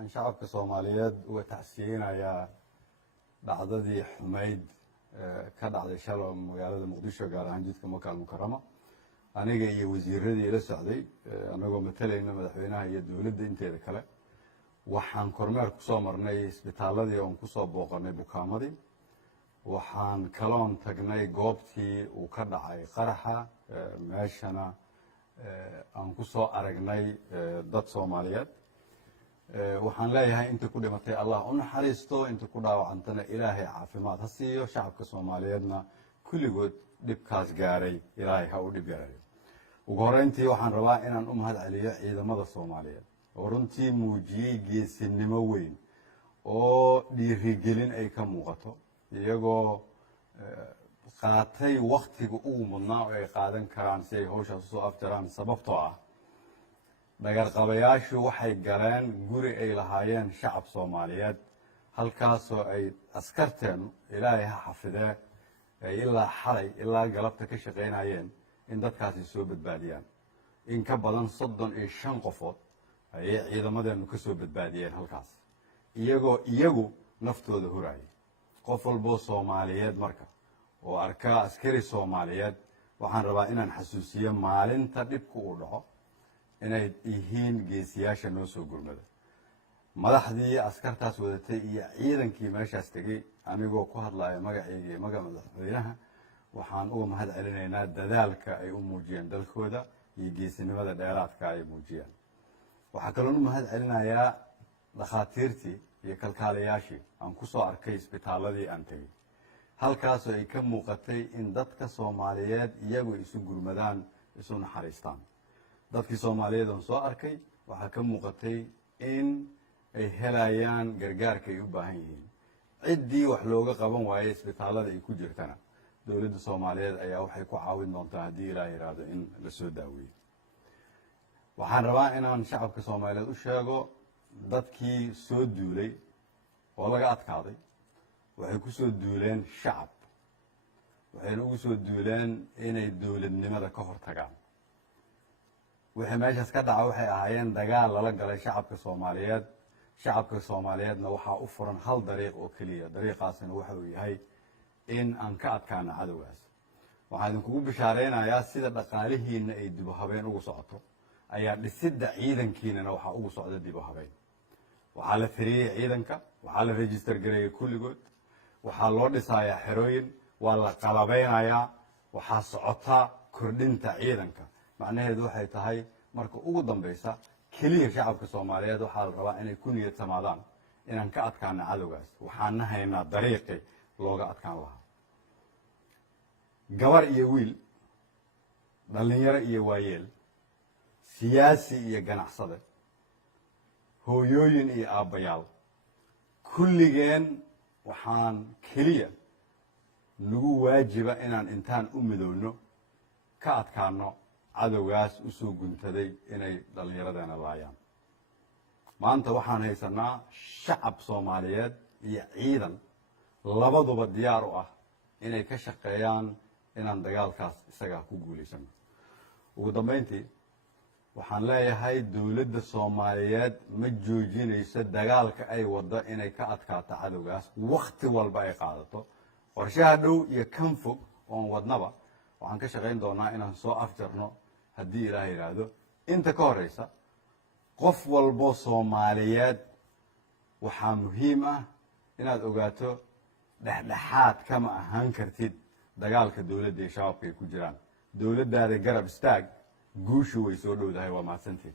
waxaan shacabka Soomaaliyeed uga tacsiyeynayaa dhacdadii xumayd ka dhacday shalay magaalada Muqdisho gaar ahaan jidka Maka al-Mukarrama aniga iyo wasiiradii ila socday anagoo matalayna madaxweynaha iyo dawladda inteeda kale waxaan kormeer ku soo marnay isbitaaladii oo ku soo booqanay bukaamadii waxaan kaloon tagnay goobtii uu ka dhacay qaraxa meeshana aan ku soo aragnay dad Soomaaliyeed waxaan leeyahay inta ku dhimatay Allah u naxariisto inta ku dhaawacantana Ilaahay caafimaad ha siiyo shacabka Soomaaliyeedna kulligood dhibkaas gaaray Ilaahay ha u dhib yareeyo ugu horeyntii waxaan rabaa inaan u mahad celiyo ciidamada Soomaaliyeed oo runtii muujiyay geesinimo weyn oo dhiirigelin ay ka muuqato iyagoo qaatay waqtiga ugu mudnaa oo ay qaadan karaan si ay hawshaas usoo afjaraan sababtoo ah dhagarqabayaashu waxay galeen guri ay lahaayeen shacab Soomaaliyeed halkaasoo ay askarteen Ilaahay ha xafidee ilaa xalay ilaa galabta ka shaqeynayeen in dadkaasi soo badbaadiyaan in ka badan 35 qofood ayay ciidamadeenu ka soo badbaadiyeen halkaas iyagu naftooda hurayay qof walbo Soomaaliyeed marka oo arka askari Soomaaliyeed waxaan rabaa inaan xasuusiyo maalinta dhibku uu dhaco inay yihiin geesiyaasha noo soo gurmada madaxdii askartaas wadatay iyo ciidankii meeshaas tagay anigoo ku hadlaya magacayga magaca madaxweynaha waxaan uga mahad celinaynaa dadaalka ay u muujiyeen dalkooda iyo geesinimada dheeraadka ay muujiyeen waxaa kaloo u mahad celinayaa dhakhaatiirtii iyo kalkaalayaashii aan ku soo arkay isbitaaladii aan tagay halkaasoo ay ka muuqatay in dadka Soomaaliyeed iyagu isu gurmadaan isu naxariistaan dadkii Soomaaliyeed oo soo arkay waxa ka muuqatay in ay helayaan gargaarka ay u baahan yihiin ciddii wax looga qaban waayay isbitaalada ay ku jirtana dawladda Soomaaliyeed ayaa waxay ku caawin doontaa haddii Ilaahay yiraahdo in la soo daaweeyo waxaan rabaa inaan shacabka Soomaaliyeed u sheego dadkii soo duulay oo laga adkaaday waxay ku soo duuleen shacab waxayna ugu soo duuleen inay dawladnimada ka hortagaan wixii meeshaas ka dhaca waxay ahaayeen dagaal lala galay shacabka Soomaaliyeedna waxaa u furan hal dariiq oo keliya dariiqaasina waxa uu yahay in aan ka adkaano cadowgaas waxaan idinkugu bishaareynayaa sida dhaqaalihiina ay dib u habeen ugu socoto ayaa dhisidda ciidankiinana waxaa ugu socda dib u habeen waxaa la tiriyey ciidanka waxaa la register gareeyay kulligood waxaa loo dhisayaa xerooyin waa la qalabeynayaa waxaa socota kordhinta ciidanka macnaheedu waxay tahay marka ugu dambaysa keliya shacabka Soomaaliyeed waxaa la rabaa inay ku niyad samaadaan inaan ka adkaano cadowgaas waxaana haynaa dariiqi looga adkaan lahaa gabar iyo wiil dhalinyaro iyo waayeel siyaasi iyo ganacsade hooyooyin iyo aabbayaal kulligeen waxaan keliya nagu waajiba inaan intaan u midowno ka adkaano cadowgaas u soo guntaday inay dhalinyaradeena laayaan maanta waxaan haysanaa shacab Soomaaliyeed iyo ciidan labaduba diyaar u ah inay ka shaqeeyaan inaan dagaalkaas isaga ku guuleysano ugu dambeyntii waxaan leeyahay dawladda Soomaaliyeed ma joojinayso dagaalka ay wada inay ka adkaato cadowgaas waqti walba ay qaadato qorshaha dhow iyo kan fog oo wadnaba waxaan ka shaqeyn doonaa inaan soo afjarno haddii Ilaahay yiraahdo inta ka horeysa qof walbo Soomaaliyeed waxaa muhiim ah inaad ogaato dhexdhexaad kama ahaan kartid dagaalka dawladda iyo shacabka ay ku jiraan dawladdaada garab istaag guushu way soo dhowdahay waa mahadsantiin